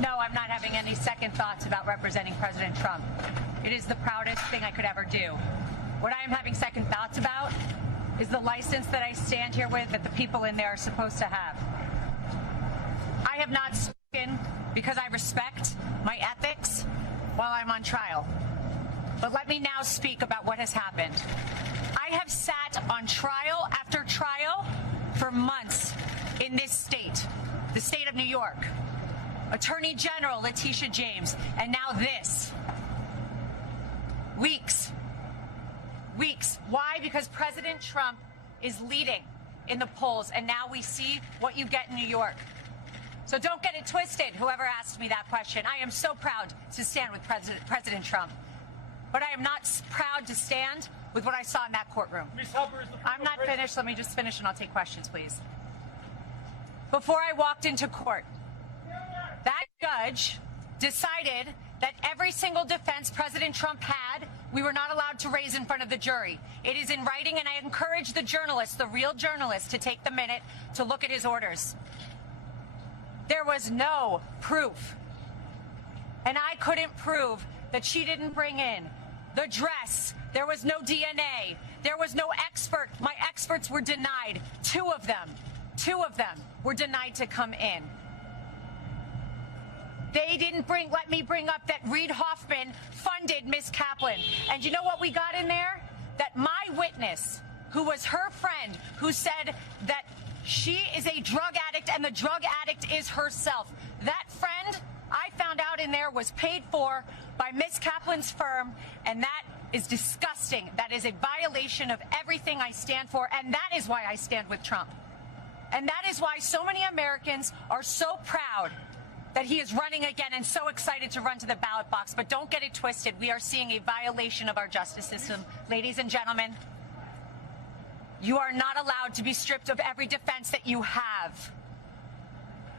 No, I'm not having any second thoughts about representing President Trump. It is the proudest thing I could ever do. What I am having second thoughts about is the license that I stand here with that the people in there are supposed to have. I have not spoken because I respect my ethics while I'm on trial. But let me now speak about what has happened. I have sat on trial after trial for months in this state, the state of New York. Attorney General Letitia James, and now this. Weeks. Why? Because President Trump is leading in the polls, and now we see what you get in New York. So don't get it twisted, whoever asked me that question. I am so proud to stand with President Trump. But I am not proud to stand with what I saw in that courtroom. I'm not finished. Let me just finish and I'll take questions, please. Before I walked into court, that judge decided that every single defense President Trump had, we were not allowed to raise in front of the jury. It is in writing, and I encourage the journalists, the real journalists, to take the minute to look at his orders. There was no proof. And I couldn't prove that she didn't bring in the dress. There was no DNA. There was no expert. My experts were denied. Two of them were denied to come in. They didn't let me bring up that Reid Hoffman funded Miss Kaplan. And you know what we got in there? That my witness, who was her friend, who said that she is a drug addict and the drug addict is herself. That friend, I found out in there, was paid for by Miss Kaplan's firm, and that is disgusting. That is a violation of everything I stand for, and that is why I stand with Trump. And that is why so many Americans are so proud that he is running again and so excited to run to the ballot box. But don't get it twisted. We are seeing a violation of our justice system. Ladies and gentlemen, you are not allowed to be stripped of every defense that you have.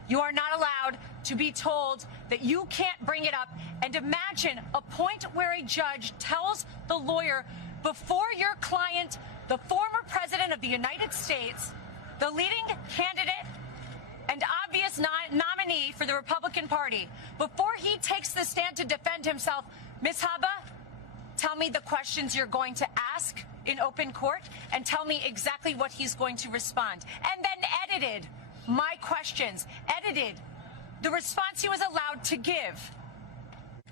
You are not allowed to be told that you can't bring it up. And imagine a point where a judge tells the lawyer, before your client, the former president of the United States, the leading candidate and obvious nominee for the Republican Party, before he takes the stand to defend himself, Ms. Haba, tell me the questions you're going to ask in open court and tell me exactly what he's going to respond. And then edited my questions, edited the response he was allowed to give.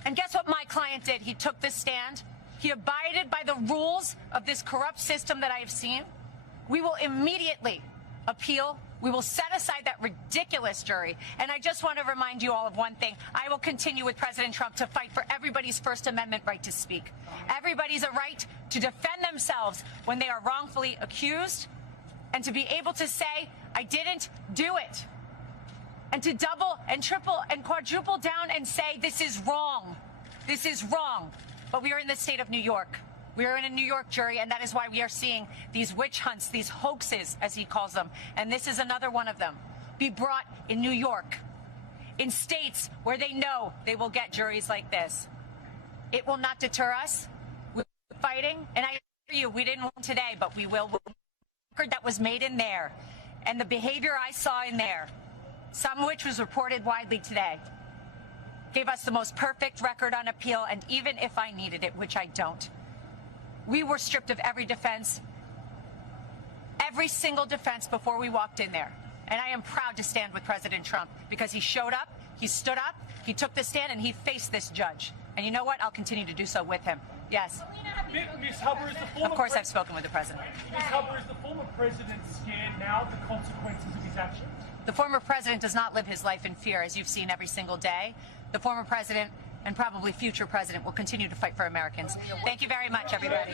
And guess what my client did? He took the stand. He abided by the rules of this corrupt system that I have seen. We will immediately appeal. We will set aside that ridiculous jury. And I just want to remind you all of one thing. I will continue with President Trump to fight for everybody's First Amendment right to speak. Everybody's a right to defend themselves when they are wrongfully accused, and to be able to say, I didn't do it. And to double and triple and quadruple down and say, this is wrong. This is wrong. But we are in the state of New York. We are in a New York jury, and that is why we are seeing these witch hunts, these hoaxes, as he calls them. And this is another one of them. Be brought in New York, in states where they know they will get juries like this. It will not deter us. We're fighting, and I assure you, we didn't win today, but we will. The record that was made in there, and the behavior I saw in there, some of which was reported widely today, gave us the most perfect record on appeal, and even if I needed it, which I don't. We were stripped of every defense, every single defense before we walked in there. And I am proud to stand with President Trump because he showed up, he stood up, he took the stand, and he faced this judge. And you know what? I'll continue to do so with him. Yes. Ms. Hubbard, is the former of course I've spoken with the president. Ms. Hubbard, is the former president scared now of the consequences of his actions? The former president does not live his life in fear, as you've seen every single day. The former president and probably future president will continue to fight for Americans. Thank you very much, everybody.